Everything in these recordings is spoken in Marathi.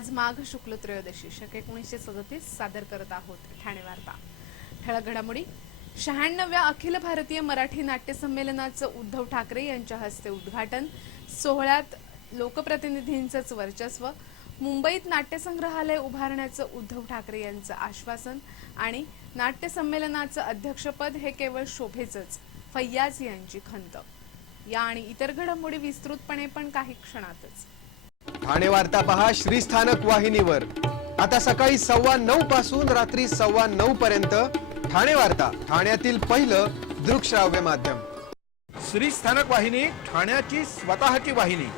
आज माघ शुक्ल त्रयोदशी शके 1937 सादर करत आहोत ठाणे वार्ता। ठळक घडामोडी। 96व्या अखिल भारतीय मराठी नाट्य संमेलनाचं उद्धव ठाकरे यांच्या हस्ते उद्घाटन। सोहळ्यात लोकप्रतिनिधींचंच वर्चस्व। मुंबईत नाट्य संग्रहालय उभारण्याचं उद्धव ठाकरे यांचं आश्वासन आणि नाट्य संमेलनाचं अध्यक्षपद हे केवळ शोभेचंच, फैयाज यांची खंत। या आणि इतर घडामोडी विस्तृतपणे पण काही क्षणातच। ठाणे वार्ता पहा श्रीस्थानक वाहिनीवर। आता सकाळी 9:15 पासून रात्री 9:15 पर्यंत ठाणे वार्ता, ठाण्यातील पहिलं दृकश्राव्य माध्यम। श्रीस्थानक वाहिनी ठाण्याची स्वतःची वाहिनी।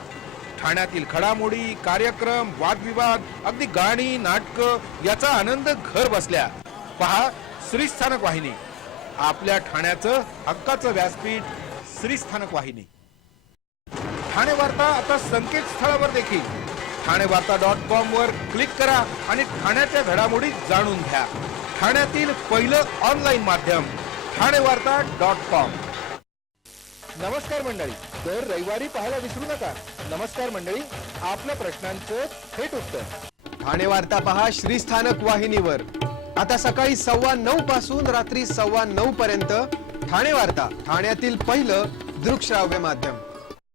ठाण्यातील घडामोडी, कार्यक्रम, वादविवाद, अगदी गाणी, नाटक याचा आनंद घर बसल्या पहा श्रीस्थानक वाहिनी। आपल्या ठाण्याचं हक्काचं व्यासपीठ श्रीस्थानक वाहिनी। ठाणे वार्ता आता संकेतस्थळावर देखील ठाणेवार्ता.com वर क्लिक करा आणि ठाण्याच्या घडामोडी जाणून घ्या। ठाण्यातील पहिलं ऑनलाईन माध्यम ठाणेवार्ता.com। नमस्कार मंडळी, दर रविवारी पाहायला विसरू नका। नमस्कार मंडळी, आपल्या प्रश्नांचं थेट उत्तर। ठाणे वार्ता पहा श्रीस्थानक वाहिनीवर। आता सकाळी 9:15 पासून रात्री 9:15 पर्यंत ठाणे वार्ता, ठाण्यातील पहिलं दृकश्राव्य माध्यम।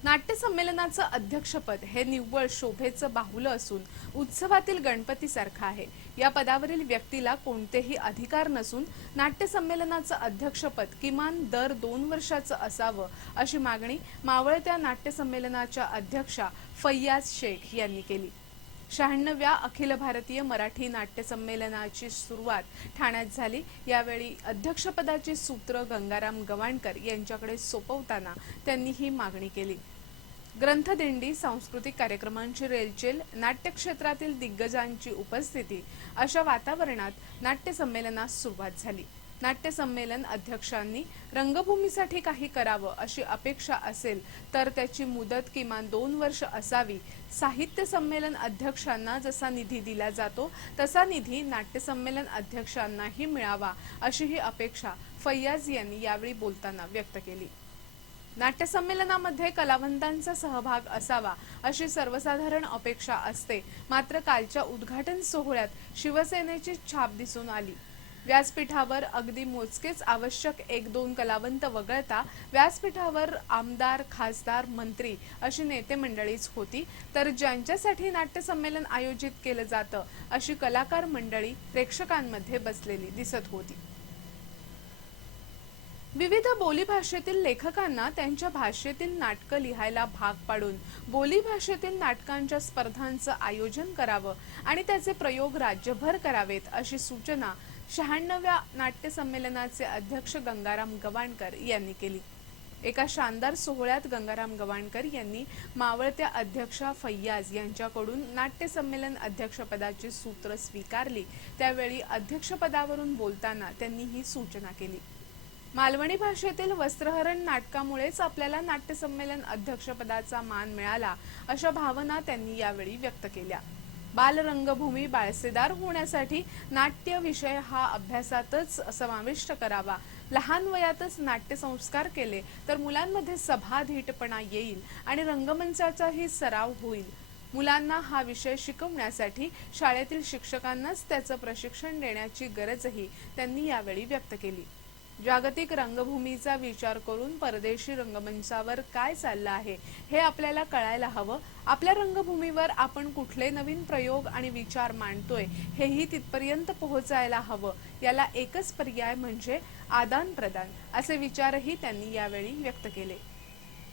नाट्य संमेलनाचं अध्यक्षपद हे निव्वळ शोभेचं बाहुलं असून उत्सवातील गणपतीसारखं आहे। या पदावरील व्यक्तीला कोणतेही अधिकार नसून नाट्य संमेलनाचं अध्यक्षपद किमान दर 2 वर्षाचं असावं अशी मागणी मावळत्या नाट्य संमेलनाच्या अध्यक्षा फैयाज शेख यांनी केली। 96व्या अखिल भारतीय मराठी नाट्य संमेलनाची सुरुवात ठाण्यात झाली। यावेळी अध्यक्षपदाची सूत्र गंगाराम गवाणकर यांच्याकडे सोपवताना त्यांनी ही मागणी केली। ग्रंथदिंडी, सांस्कृतिक कार्यक्रमांची रेलचेल, नाट्य क्षेत्रातील दिग्गजांची उपस्थिती अशा वातावरणात नाट्य संमेलनास सुरुवात झाली। नाट्य संमेलन अध्यक्षांनी रंगभूमीसाठी काही करावं अशी अपेक्षा असेल तर त्याची मुदत किमान 2 वर्ष असावी। साहित्य संमेलन अध्यक्षांना जसा निधी दिला जातो तसा निधी नाट्य संमेलन अध्यक्षांनाही मिळावा अशी ही अपेक्षा फैयाज यांनी यावेळी बोलताना व्यक्त केली। नाट्य संमेलनामध्ये कलावंतांचा सहभाग असावा अशी सर्वसाधारण अपेक्षा असते, मात्र कालच्या उद्घाटन सोहळ्यात शिवसेनेची छाप दिसून आली। व्यासपीठावर अगदी मोजकेच आवश्यक 1-2 कलावंत वगळता व्यासपीठावर आमदार, खासदार, मंत्री अशी नेते मंडळीच होती, तर ज्यांच्यासाठी नाट्य संमेलन आयोजित केलं जातं अशी कलाकार मंडळी प्रेक्षकांमध्ये बसलेली दिसत होती। विविध बोलीभाषेतील लेखकांना त्यांच्या भाषेतील नाटकं लिहायला भाग पाडून बोलीभाषेतील नाटकांच्या स्पर्धांचं आयोजन करावं आणि त्याचे प्रयोग राज्यभर करावेत अशी सूचना 96व्या नाट्य संमेलनाचे अध्यक्ष गंगाराम गवाणकर यांनी केली। एका शानदार सोहळ्यात गंगाराम गवाणकर यांनी मावळत्या अध्यक्षा फैयाज यांच्याकडून नाट्य संमेलन अध्यक्षपदाची सूत्र स्वीकारली। त्यावेळी अध्यक्षपदावरून बोलताना त्यांनी ही सूचना केली। मालवणी भाषेतील वस्त्रहरण नाटकामुळेच आपल्याला नाट्य संमेलन अध्यक्षपदाचा मान मिळाला अशा भावना त्यांनी यावेळी व्यक्त केल्या। बालरंगभूमी बाळसेदार होण्यासाठी नाट्य विषय हा अभ्यासातच समाविष्ट करावा। लहान वयातच नाट्य संस्कार केले तर मुलांमध्ये सभाधीटपणा येईल आणि रंगमंचाचाही सराव होईल। मुलांना हा विषय शिकवण्यासाठी शाळेतील शिक्षकांनाच त्याचं प्रशिक्षण देण्याची गरजही त्यांनी यावेळी व्यक्त केली। जागतिक रंगभूमीचा विचार करून परदेशी रंगमंचावर काय चाललं आहे हे आपल्याला कळायला हवं। आपल्या रंगभूमीवर आपण कुठले नवीन प्रयोग आणि विचार मांडतोय हेही तिथपर्यंत पोहोचायला हवं। याला एकच पर्याय म्हणजे आदान प्रदान असे विचारही त्यांनी यावेळी व्यक्त केले।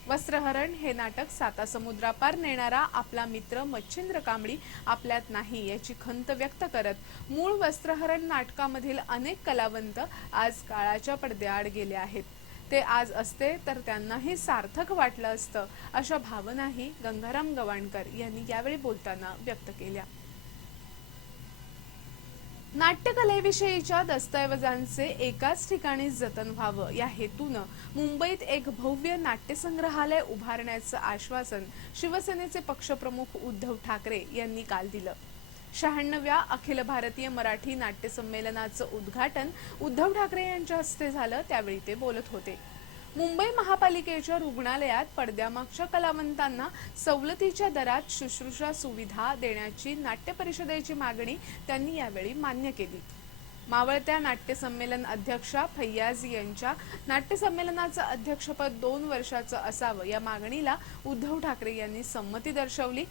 वस्त्रहरण हे नाटक सातासमुद्रापार नेणारा आपला मित्र मच्छिंद्र कांबळी आपल्यात नाही याची खंत व्यक्त करत मूळ वस्त्रहरण नाटकामधील अनेक कलावंत आज काळाच्या पडद्याआड गेले आहेत। ते आज असते तर त्यांनाही सार्थक वाटलं असतं अशा भावनाही गंगाराम गवाणकर यांनी यावेळी बोलताना व्यक्त केल्या। नाट्यकलेविषयीच्या दस्तऐवजांचे एकाच ठिकाणी जतन व्हावं या हेतूनं मुंबईत एक भव्य नाट्य संग्रहालय उभारण्याचं आश्वासन शिवसेनेचे पक्षप्रमुख उद्धव ठाकरे यांनी काल दिलं। 96व्या अखिल भारतीय मराठी नाट्य संमेलनाचं उद्घाटन उद्धव ठाकरे यांच्या हस्ते झालं, त्यावेळी ते बोलत होते। मुंबई महापालिकेच्या रुग्णालयात पडद्यामागच्या कलावंतांना सवलतीच्या दरात शुश्रूषा सुविधा देण्याची नाट्य परिषदेची मागणी त्यांनी यावेळी मान्य केली। मावळत्या नाट्य संमेलन अध्यक्षा फैयाज यांच्या नाट्य संमेलनाचं अध्यक्षपद 2 वर्षाचं असावं या मागणीला उद्धव ठाकरे यांनी संमती दर्शवली।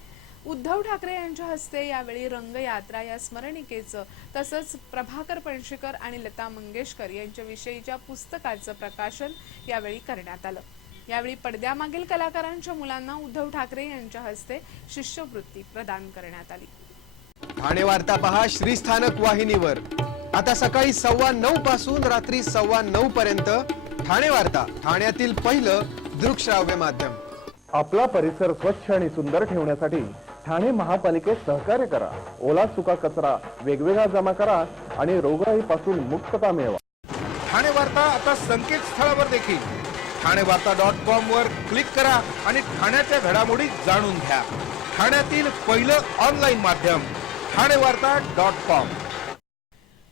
उद्धव ठाकरे यांच्या हस्ते यावेळी रंगयात्रा या स्मरणिकेचं तसंच प्रभाकर पणशीकर आणि लता मंगेशकर यांच्याविषयीच्या पुस्तकाचं प्रकाशन यावेळी करण्यात आलं। यावेळी पडद्यामागील कलाकारांच्या मुलांना उद्धव ठाकरे यांच्या हस्ते शिष्यवृत्ती प्रदान करण्यात आली। ठाणे वार्ता पहा श्रीस्थानक वाहिनीवर आता सकाळी 9:15 पासून रात्री 9:15 पर्यंत ठाणे वार्ता, ठाण्यातील पहिलं दृकश्राव्य माध्यम। आपला परिसर स्वच्छ आणि सुंदर ठेवण्यासाठी ठाणे महापालिकेत सहकार्य करा। ओला सुका कचरा वेगवेगळा जमा करा आणि रोगराईपासून मुक्तता मिळवा। ठाणे वार्ता आता संकेतस्थळावर देखील ठाणेवार्ता.com वर क्लिक करा आणि ठाण्याच्या घडामोडी जाणून घ्या। ठाण्यातील पहिलं ऑनलाईन माध्यम ठाणेवार्ता.com।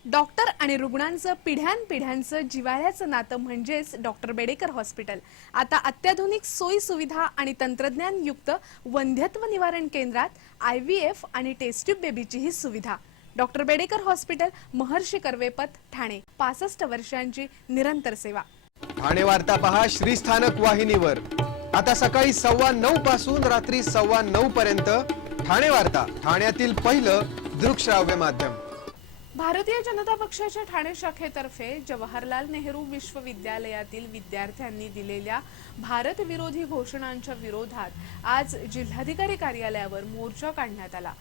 डॉक्टर आणि रुग्णांचं पिढ्यानपिढ्यांचं जिव्हाळ्याचं नातं म्हणजेच डॉक्टर बेडेकर हॉस्पिटल आता अत्याधुनिक सोयी सुविधा आणि तंत्रज्ञान युक्त वंध्यत्व निवारण केंद्रात IVF आणि टेस्ट ट्यूब बेबीचीही सुविधा। डॉक्टर बेडेकर हॉस्पिटल, महर्षी कर्वेपथ, ठाणे। 65 वर्षांची निरंतर सेवा। ठाणे वार्ता पहा श्रीस्थानक वाहिनीवर आता सकाळी 9:15 पासून रात्री 9:15 पर्यंत ठाणे वार्ता, ठाण्यातील पहिलं दृकश्राव्य माध्यम। भारतीय जनता पक्षाच्या ठाणे शाखेतर्फे जवाहरलाल नेहरू विश्वविद्यालयातील विद्यार्थ्यांनी दिलेल्या भारत विरोधी घोषणांच्या विरोधात आज जिल्हाधिकारी कार्यालयावर मोर्चा काढण्यात आला।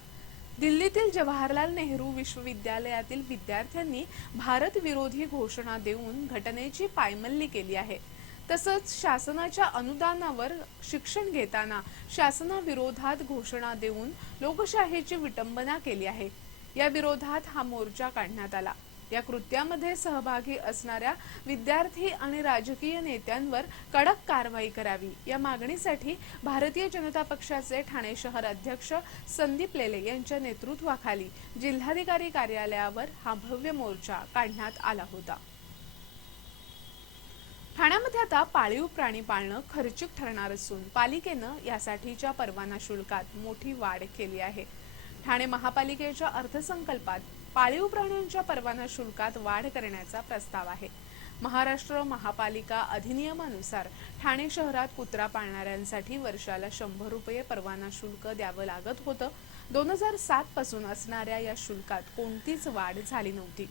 दिल्लीतील जवाहरलाल नेहरू विश्वविद्यालयातील विद्यार्थ्यांनी भारत विरोधी घोषणा देऊन घटनेची पायमल्ली केली आहे। तसंच शासनाच्या अनुदानावर शिक्षण घेताना शासनाविरोधात घोषणा देऊन लोकशाहीची विटंबना केली आहे। या विरोधात हा मोर्चा काढण्यात आला। या कृत्यामध्ये सहभागी असणाऱ्या विद्यार्थी आणि राजकीय नेत्यांवर कडक कारवाई करावी या मागणीसाठी भारतीय जनता पक्षाचे ठाणे शहर अध्यक्ष संदीप लेले यांच्या नेतृत्वाखाली जिल्हाधिकारी कार्यालयावर हा भव्य मोर्चा काढण्यात आला होता। ठाण्यामध्ये आता पाळीव प्राणी पाळणं खर्चिक ठरणार असून पालिकेनं यासाठीच्या परवाना शुल्कात मोठी वाढ केली आहे। ठाणे महापालिकेच्या अर्थसंकल्पात पाळीव प्राण्यांच्या परवाना शुल्कात वाढ करण्याचा प्रस्ताव आहे। महाराष्ट्र महापालिका अधिनियमानुसार ठाणे शहरात कुत्रा पाळणाऱ्यांसाठी वर्षाला 100 रुपये परवाना शुल्क द्यावं लागत होतं। 2007 पासून असणाऱ्या या शुल्कात कोणतीच वाढ झाली नव्हती।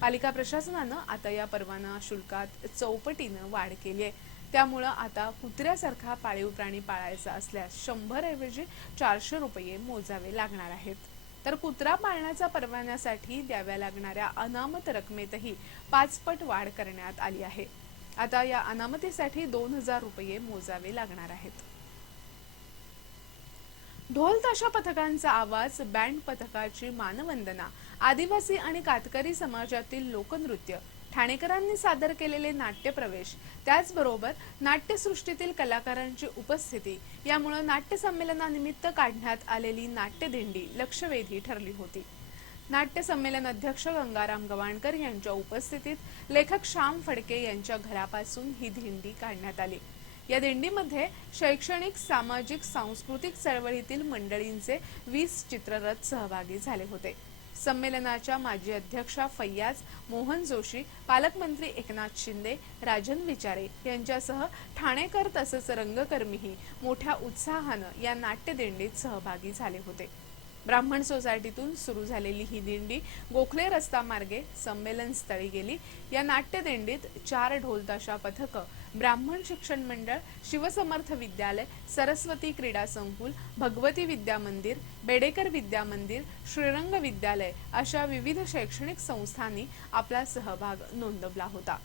पालिका प्रशासनानं आता या परवाना शुल्कात चौपटीनं वाढ केली आहे। त्यामुळे आता कुत्र्यासारखा पाळीव प्राणी पाळायचा असल्यास 100 ऐवजी 400 रुपये मोजावे लागणार आहेत। तर कुत्रा पाळण्याच्या परवान्यासाठी द्याव्या लागणाऱ्या अनामत रकमेतही 5 पट वाढ करण्यात आली आहे। आता या अनामतीसाठी 2000 रुपये मोजावे लागणार आहेत। ढोल ताशा पथकांचा आवाज, बँड पथकाची मानवंदना, आदिवासी आणि कातकरी समाजातील लोकनृत्य, ठाणेकरांनी सादर केलेले नाट्यप्रवेश, त्याचबरोबर नाट्यसृष्टीतील कलाकारांची उपस्थिती यामुळे नाट्य संमेलनानिमित्त काढण्यात आलेली नाट्यदिंडी लक्षवेधी ठरली होती। नाट्य संमेलन अध्यक्ष गंगाराम गवाणकर यांच्या उपस्थितीत लेखक श्याम फडके यांच्या घरापासून ही दिंडी काढण्यात आली। या दिंडीमध्ये शैक्षणिक, सामाजिक, सांस्कृतिक चळवळीतील मंडळींचे 20 चित्ररथ सहभागी झाले होते। संमेलनाच्या माजी अध्यक्षा फैयाज, मोहन जोशी, पालकमंत्री एकनाथ शिंदे, राजन विचारे यांच्यासह ठाणेकर तसंच रंगकर्मीही मोठ्या उत्साहानं या नाट्यदिंडीत सहभागी झाले होते। ब्राह्मण सोसायटीतून सुरू झालेली ही दिंडी गोखले रस्ता मार्गे संमेलन स्थळी गेली। या नाट्यदिंडीत 4 ढोलताशा पथक, ब्राह्मण शिक्षण मंडळ, शिवसमर्थ विद्यालय, सरस्वती क्रीडा संकुल, भगवती विद्या मंदिर, बेडेकर विद्या मंदिर, श्रीरंग विद्यालय अशा विविध शैक्षणिक संस्थांनी आपला सहभाग नोंदवला होता।